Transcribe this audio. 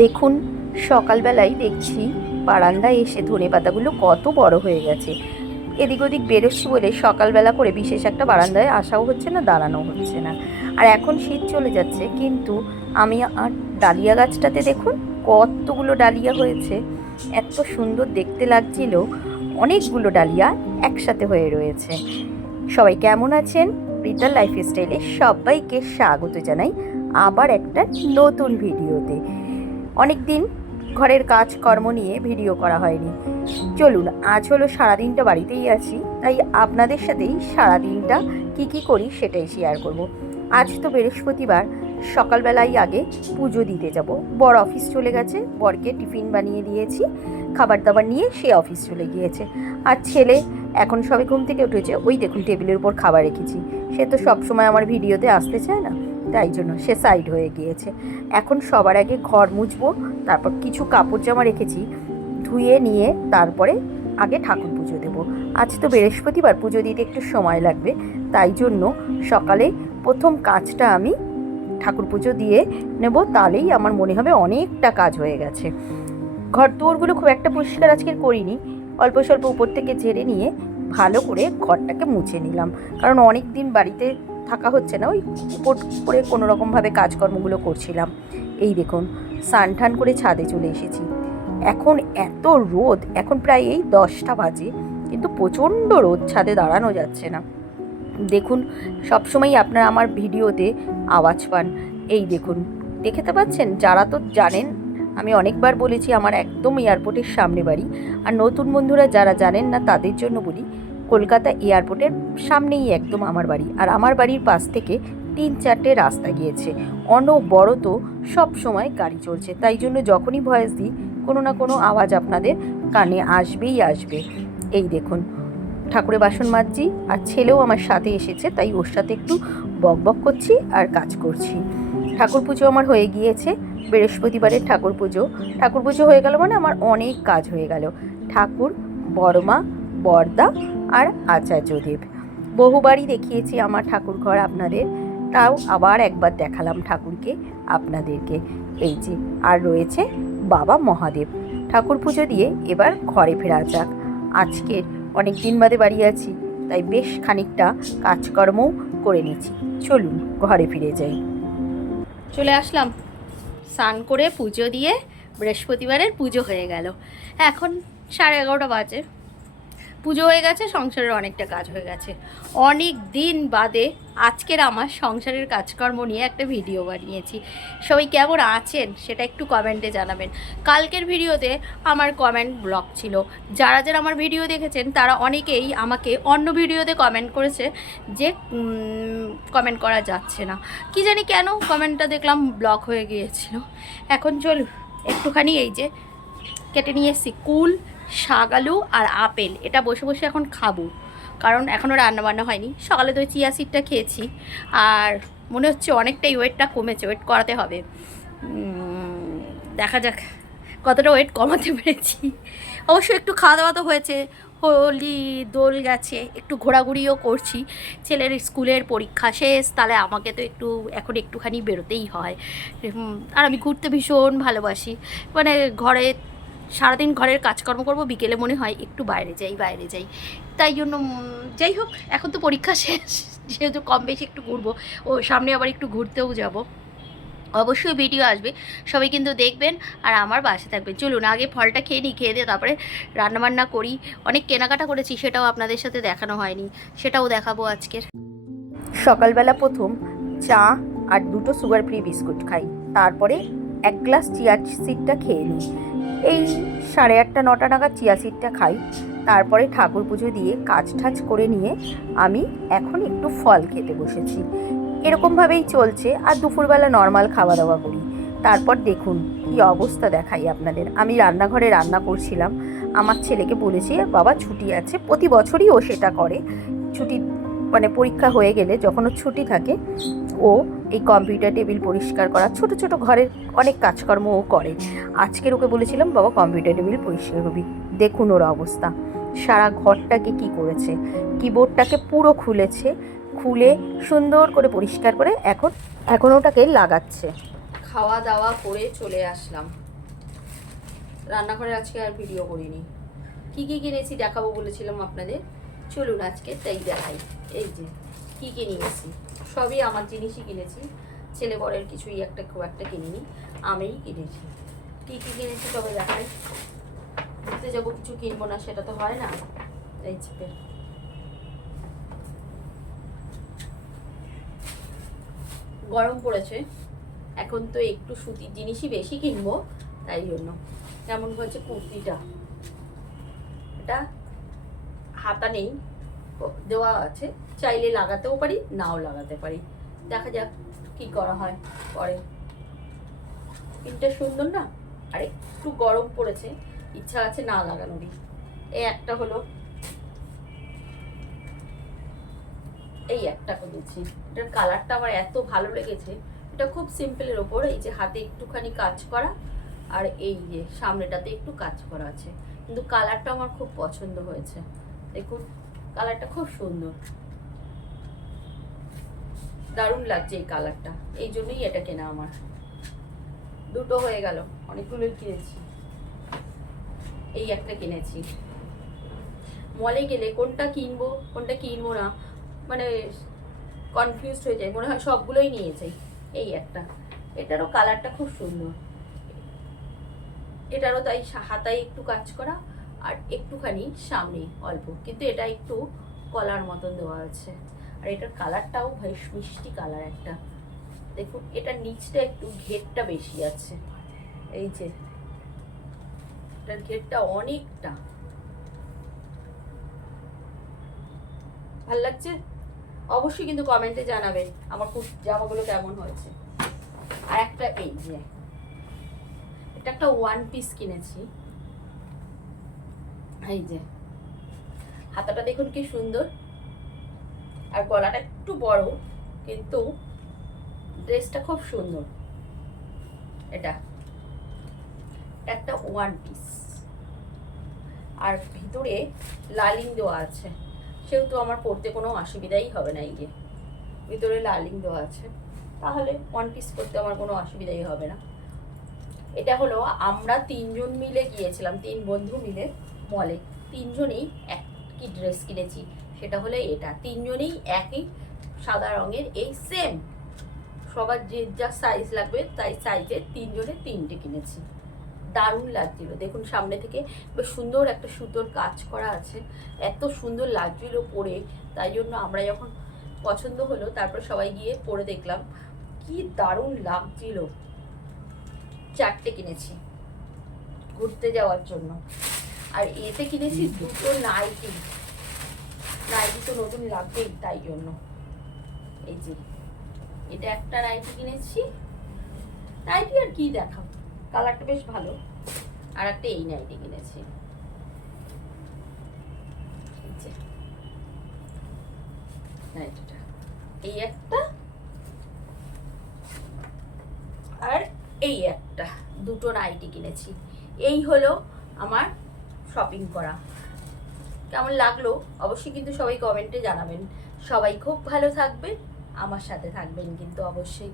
দেখুন, সকালবেলায় দেখছি বারান্দায় এসে ধনেপাতাগুলো কত বড় হয়ে গেছে। এদিক ওদিক বেরোচ্ছি বলে সকালবেলা করে বিশেষ একটা বারান্দায় আসাও হচ্ছে না, দাঁড়ানো হচ্ছে না। আর এখন শীত চলে যাচ্ছে, কিন্তু আমি আর ডালিয়া গাছটাতে দেখুন কতগুলো ডালিয়া হয়েছে। এত সুন্দর দেখতে লাগছিল, অনেকগুলো ডালিয়া একসাথে হয়ে রয়েছে। সবাই কেমন আছেন? রিতার লাইফস্টাইলে সবাইকে স্বাগত জানাই আবার একটা নতুন ভিডিওতে। অনেক দিন ঘরের কাজকর্ম নিয়ে ভিডিও করা হয়নি। চলুন, আজ হলো সারাদিনটা বাড়িতেই আছি, তাই আপনাদের সাথেই সারাদিনটা কি করি সেটাই শেয়ার করব। আজ তো বৃহস্পতিবার, সকালবেলায় আগে পুজো দিতে যাব। বর অফিস চলে গেছে, বরকে টিফিন বানিয়ে দিয়েছি, খাবার দাবার নিয়ে সে অফিস চলে গিয়েছে। আর ছেলে এখন সবে ঘুম থেকে উঠেছে, ওই দেখুন টেবিলের উপর খাবার রেখেছি। সে তো সবসময় আমার ভিডিওতে আসতে চায় না, তাই জন্য সে সাইড হয়ে গিয়েছে। এখন সবার আগে ঘর মুছবো, তারপর কিছু কাপড় জামা রেখেছি ধুয়ে নিয়ে তারপরে আগে ঠাকুর পুজো দেবো। আজ তো বৃহস্পতিবার, পুজো দিতে একটু সময় লাগবে, তাই জন্য সকালে প্রথম কাজটা আমি ঠাকুর পুজো দিয়ে নেব, তাহলেই আমার মনে হবে অনেকটা কাজ হয়ে গেছে। ঘর দোরগুলো খুব একটা পরিষ্কার আজকে করিনি, অল্প স্বল্প উপর থেকে ঝেড়ে নিয়ে ভালো করে ঘরটাকে মুছে নিলাম, কারণ অনেক দিন বাড়িতে থাকা হচ্ছে না, ওই উপর করে কোনো রকমভাবে কাজকর্মগুলো করছিলাম। এই দেখুন, স্নান টান করে ছাদে চলে এসেছি। এখন এত রোদ, এখন প্রায় এই 10টা বাজে, কিন্তু প্রচণ্ড রোদ, ছাদে দাঁড়ানো যাচ্ছে না। দেখুন, সবসময়ই আপনারা আমার ভিডিওতে আওয়াজ পান। এই দেখুন, দেখতে পাচ্ছেন? যারা তো জানেন, আমি অনেকবার বলেছি আমার একদম এয়ারপোর্টের সামনে বাড়ি। আর নতুন বন্ধুরা যারা জানেন না তাদের জন্য বলি, কলকাতা এয়ারপোর্টের সামনেই একদম আমার বাড়ি। আর আমার বাড়ির পাশ থেকে 3-4টে রাস্তা গিয়েছে, অনবরত সব সময় গাড়ি চলছে, তাই জন্য যখনই ভয়েস দিই কোনো না কোনো আওয়াজ আপনাদের কানে আসবেই আসবে। এই দেখুন, ঠাকুরের বাসন মাজছি, আর ছেলেও আমার সাথে এসেছে, তাই ওর সাথে একটু বক করছি আর কাজ করছি। ঠাকুর পুজো আমার হয়ে গিয়েছে, বৃহস্পতিবারের ঠাকুর পুজো হয়ে গেল মানে আমার অনেক কাজ হয়ে গেল। ঠাকুর, বড়মা, বড়দা আর আচার্যদেব, বহুবারই দেখিয়েছি আমার ঠাকুর ঘর আপনাদের, তাও আবার একবার দেখালাম ঠাকুরকে আপনাদেরকে। এই যে, আর রয়েছে বাবা মহাদেব। ঠাকুর পুজো দিয়ে এবার ঘরে ফেরা যাক। আজকের অনেক দিন বাদে বাড়ি আছি, তাই বেশ খানিকটা কাজকর্মও করে নিচ্ছি। চলুন ঘরে ফিরে যাই। চলে আসলাম, স্নান করে পুজো দিয়ে বৃহস্পতিবারের পুজো হয়ে গেল। এখন 11:30 বাজে, পুজো হয়ে গেছে, সংসারের অনেকটা কাজ হয়ে গেছে। অনেক দিন বাদে আজকের আমার সংসারের কাজকর্ম নিয়ে একটা ভিডিও বানিয়েছি। সবাই কেমন আছেন সেটা একটু কমেন্টে জানাবেন। কালকের ভিডিওতে আমার কমেন্ট ব্লক ছিল, যারা যারা আমার ভিডিও দেখেছেন তারা অনেকেই আমাকে অন্য ভিডিওতে কমেন্ট করেছে যে কমেন্ট করা যাচ্ছে না, কি জানি কেন কমেন্টটা দেখলাম ব্লক হয়ে গিয়েছিল। এখন চলুন একটুখানি এই যে কেটে নিয়ে এসেছি কুল, শাক, আলু আর আপেল, এটা বসে বসে এখন খাবো, কারণ এখনও রান্নাবান্না হয়নি। সকালে তো চিয়া সিডটা খেয়েছি, আর মনে হচ্ছে অনেকটাই ওয়েটটা কমেছে, ওয়েট করাতে হবে। দেখা যাক কতটা ওয়েট কমাতে পেরেছি। অবশ্যই একটু খাওয়া দাওয়া তো হয়েছে, হোলি দোল গেছে, একটু ঘোরাঘুরিও করছি। ছেলের স্কুলের পরীক্ষা শেষ, তাহলে আমাকে তো এখন একটুখানি বেরোতেই হয়। আর আমি ঘুরতে ভীষণ ভালোবাসি, মানে ঘরে সারাদিন ঘরের কাজকর্ম করব, বিকেলে মনে হয় একটু বাইরে যাই। তাই জন্য যাই হোক, এখন তো পরীক্ষা শেষ, যেহেতু কম বেশি একটু ঘুরবো। ও সামনে আবার একটু ঘুরতেও যাব। অবশ্যই ভিডিও আসবে, সবাই কিন্তু দেখবেন আর আমার বাসে থাকবেন। চলুন আগে ফলটা খেয়ে নিই, খেয়ে দিয়ে তারপরে রান্নাবান্না করি। অনেক কেনাকাটা করেছি, সেটাও আপনাদের সাথে দেখানো হয়নি, সেটাও দেখাবো আজকের। সকালবেলা প্রথম চা আর 2টো সুগার ফ্রি বিস্কুট খাই, তারপরে 1 গ্লাস চিয়া সিডটা খেয়ে নিই। এই 8:30-9টা নাগাদ চিয়া সিডটা খাই, তারপরে ঠাকুর পুজো দিয়ে কাজ ঠাজ করে নিয়ে আমি এখন একটু ফল খেতে বসেছি। এরকমভাবেই চলছে, আর দুপুরবেলা নর্মাল খাওয়া দাওয়া করি। তারপর দেখুন কী অবস্থা দেখাই আপনাদের। আমি রান্নাঘরে রান্না করছিলাম, আমার ছেলেকে বলেছি বাবা ছুটি আছে, প্রতি বছরই ও সেটা করে। ছুটি মানে পরীক্ষা হয়ে গেলে যখন ওর ছুটি থাকে, ও এই কম্পিউটার টেবিল পরিষ্কার করা, ছোট ছোট ঘরের অনেক কাজকর্ম ও করে। আজকের ওকে বলেছিলাম বাবা কম্পিউটার টেবিল পরিষ্কার করবি। দেখুন ওর অবস্থা, সারা ঘরটাকে কি করেছে, কিবোর্ডটাকে পুরো খুলে সুন্দর করে পরিষ্কার করে এখন ওটাকে লাগাচ্ছে। খাওয়া দাওয়া করে চলে আসলাম, রান্নাঘরে আজকে আর ভিডিও করিনি। কি কি কিনেছি দেখাবো বলেছিলাম আপনাদের, চলুন আজকে তাই দেখাই। এই যে কি কি নিয়েছি, সবই আমার জিনিসই কিনেছি, ছেলে বরের কিছুই একটা খুব একটা কিনিনি, আমিই কিনেছি। কি কি কিনেছি তবে দেখাই। ঘুরতে যাবো কিছু কিনবো না সেটা তো হয় না। এই চিপে গরম পড়েছে, এখন তো একটু সুতির জিনিসই বেশি কিনবো, তাই জন্য। কেমন হয়েছে কুর্তিটা, এটা হাতা নেই, দেওয়া আছে, চাইলে লাগাতেও পারি নাও লাগাতে পারি, দেখা যাক কি করা হয় পরে। প্রিন্টটা সুন্দর না, আর একটু গরম পড়েছে, ইচ্ছা আছে না লাগানোরই। এই একটা হলো, এই একটা করেছি, এটার কালারটা আমার এত ভালো লেগেছে। এটা খুব সিম্পলের ওপর, এই যে হাতে একটুখানি কাজ করা, আর এই যে সামনেটাতে একটু কাজ করা আছে, কিন্তু কালারটা আমার খুব পছন্দ হয়েছে। দেখুন কালারটা খুব সুন্দর, দারুণ লাগছে এই কালারটা, এই জন্যই এটা কেনা আমার। দুটো হয়ে গেল, অনেকগুলোই কিনেছি। এই একটা কিনেছি। মলে গেলে কোনটা কিনবো কোনটা কিনবো না মানে কনফিউজড হয়ে যায়, মনে হয় সবগুলোই নিয়েছে। এই একটা, এটারও কালারটা খুব সুন্দর, এটারও তাই হাতায় একটু কাজ করা আর একটুখানি সামনে অল্প, কিন্তু এটা একটু কলার মতন দেওয়া আছে। আর এটার কালারটাও বেশ মিষ্টি কালার একটা। দেখুন এটার নিচটা একটু ঘেরটা বেশি আছে, এই যে এটার ঘেরটা অনেকটা ভাল লাগছে। অবশ্যই কিন্তু কমেন্টে জানাবেন আমার জামাগুলো কেমন হয়েছে। আর একটা এই যে এটা একটা ওয়ান পিস কিনেছি, এই যে হাতাটা দেখুন কি সুন্দর, আর গলাটা একটু বড়, কিন্তু ড্রেসটা খুব সুন্দর। এটা একটা ওয়ান পিস, আর ভিতরে লালিং দেওয়া আছে, সেহেতু আমার পরতে কোনো অসুবিধাই হবে না। এই যে ভিতরে লালিং দেওয়া আছে, তাহলে ওয়ান পিস পরতে আমার কোনো অসুবিধাই হবে না। এটা হলো আমরা তিনজন মিলে গিয়েছিলাম, তিন বন্ধু মিলে মলে, তিনজনেই একই ড্রেস কিনেছি। সেটা হলো এটা, তিনজনেই একই সাদা রঙের, এই সেম সবার যে যা সাইজ লাগবে তাই সাইজের তিনজনে তিনটে কিনেছি। দারুণ লাগছিল, দেখুন সামনে থেকে বেশ সুন্দর একটা সুতোর কাজ করা আছে, এত সুন্দর লাগছিল পরে। তাই জন্য আমরা যখন পছন্দ হলো তারপর সবাই গিয়ে পরে দেখলাম কি দারুণ লাগছিল। চারটে কিনেছি ঘুরতে যাওয়ার জন্য। আর এতে কিনেছি দুটো নাইটি, নাইটি তো নতুন লাগবেই, তাই জন্য। এই যে এটা একটা নাইটি কিনেছি, নাইটি আর কি দেখাবো, কালারটা বেশ ভালো। আর একটা এই নাইটি কিনেছি, নাইটিটা এই একটা, আর এই একটা, দুটো নাইটি কিনেছি। এই হলো আমার শপিং করা। কেমন লাগলো অবশ্যই কিন্তু সবাই কমেন্টে জানাবেন। সবাই খুব ভালো থাকবেন, আমার সাথে থাকবেন কিন্তু অবশ্যই।